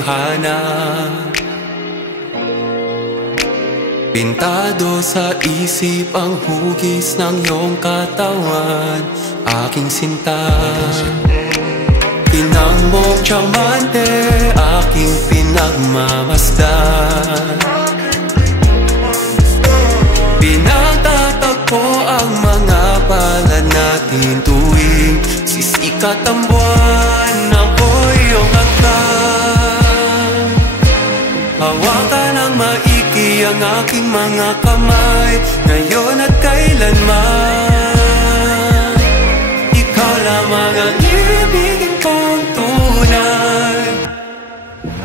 tadhana. Pintado sa isip ang hugis ng iyong katawan, aking sinta. Tinang mong tiyamante, aking pinagmamasdan. Pinagtatagpo ang mga palad natin tuwing sisikat ang buwan. Ako'y iyong hagdan. Hawakan ng maigi ang aking mga kamay, ngayon at kailanman. Ikaw lamang ang ibigin kong tunay.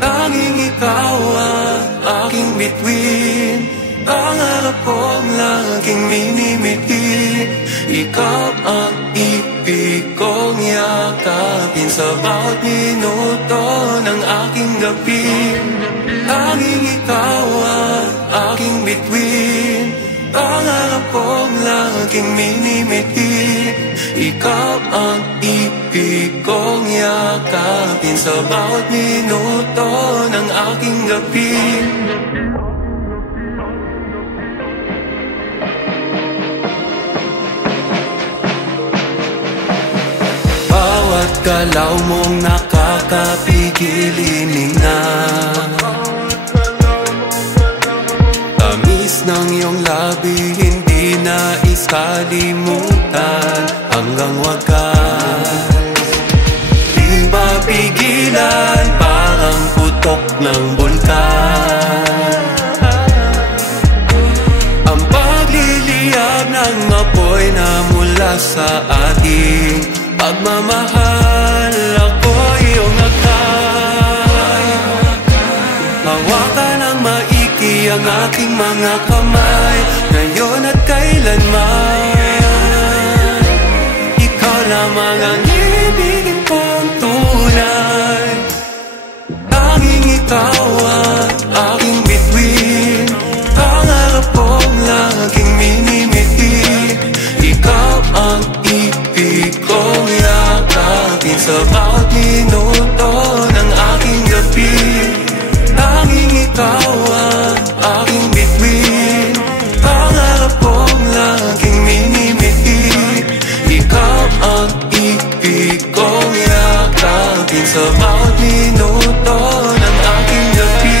Tanging ikaw ang aking bituin, pangarap kong laging minimiti. Ikaw ang ibig kong yakapin sa bawat minuto ng aking gabi. Tanging ikaw ang aking bituin, pangarap kong laging minimiti. Ikaw ang ibig kong yakapin sa bawat minuto ng aking gabi. Bawat galaw mong nakakapigil hininga, tamis ng iyong labi hindi na iskalimutan hanggang wakas. Di mapigilan, parang putok ng bulkan, ang pagliliyab ng apoy na mula sa ating pagmamahal. Ako'y iyong hagdan. Hawakan ng maigi ang aking mga kamay, ngayon at kailanman. Ikaw lamang ang ibigin kong tunay. Tanging ikaw ang aking bituin, pangarap kong laging minimiti. Ikaw ang ibig kong yakapin sa bawat minuto ng aking gabi. Tanging ikaw ang aking bituin, pangarap kong laging minimiti. Ikaw ang ibig kong yakapin sa bawat minuto ng aking gabi.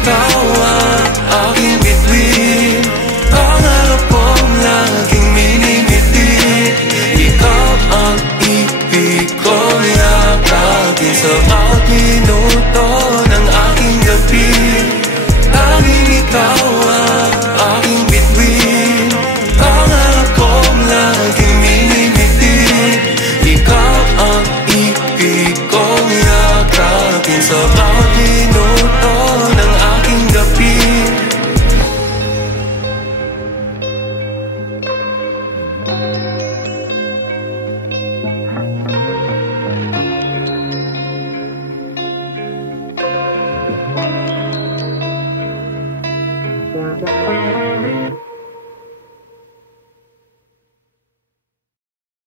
Ikaw ang aking bituin, pangarap kong laging minimiti. Ikaw ang ibig kong yakapin sa bawat minuto ng aking gabi. Tanging ikaw ang aking bituin, pangarap kong laging minimiti. Ikaw ang ibig kong yakapin sa bawat minuto ng aking gabi. Thank you.